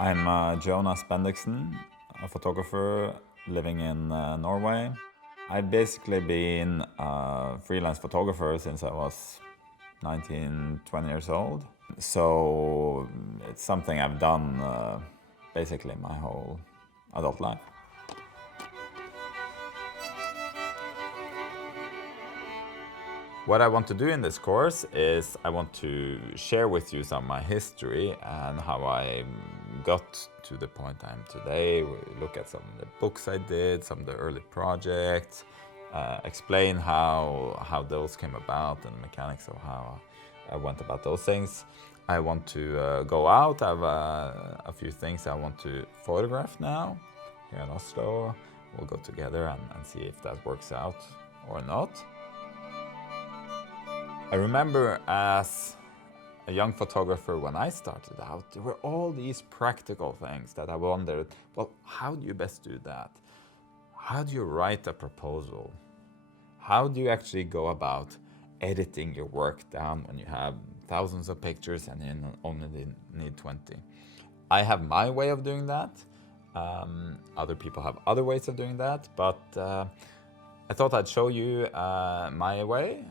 I'm Jonas Bendiksen, a photographer living in Norway. I've basically been a freelance photographer since I was 19, 20 years old. So it's something I've done basically my whole adult life. What I want to do in this course is I want to share with you some of my history and how I got to the point I'm today. We look at some of the books I did, some of the early projects, explain how those came about and the mechanics of how I went about those things. I want to go out. I have a few things I want to photograph now here in Oslo. We'll go together and see if that works out or not. I remember as a young photographer when I started out, there were all these practical things that I wondered, well, how do you best do that? How do you write a proposal? How do you actually go about editing your work down when you have thousands of pictures and you only need 20? I have my way of doing that. Other people have other ways of doing that, but I thought I'd show you my way.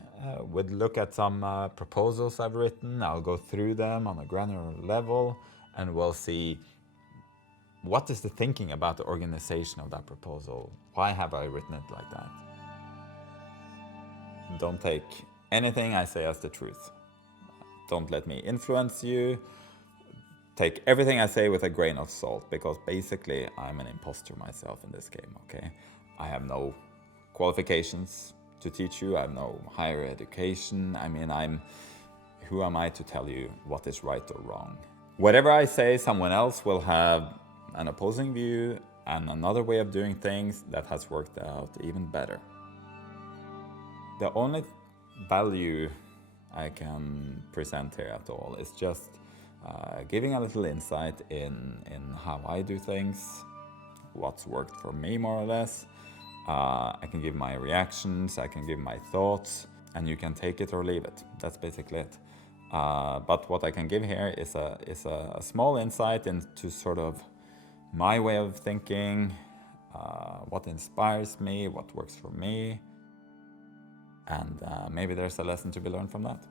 We'd look at some proposals I've written. I'll go through them on a granular level, and we'll see what is the thinking about the organization of that proposal. Why have I written it like that? Don't take anything I say as the truth. Don't let me influence you. Take everything I say with a grain of salt, because basically I'm an imposter myself in this game, okay? I have no qualifications to teach you. I have no higher education. I mean, who am I to tell you what is right or wrong? Whatever I say, someone else will have an opposing view and another way of doing things that has worked out even better. The only value I can present here at all is just giving a little insight in how I do things, what's worked for me more or less. I can give my reactions, I can give my thoughts, and you can take it or leave it. That's basically it. But what I can give here is a small insight into sort of my way of thinking, what inspires me, what works for me, and maybe there's a lesson to be learned from that.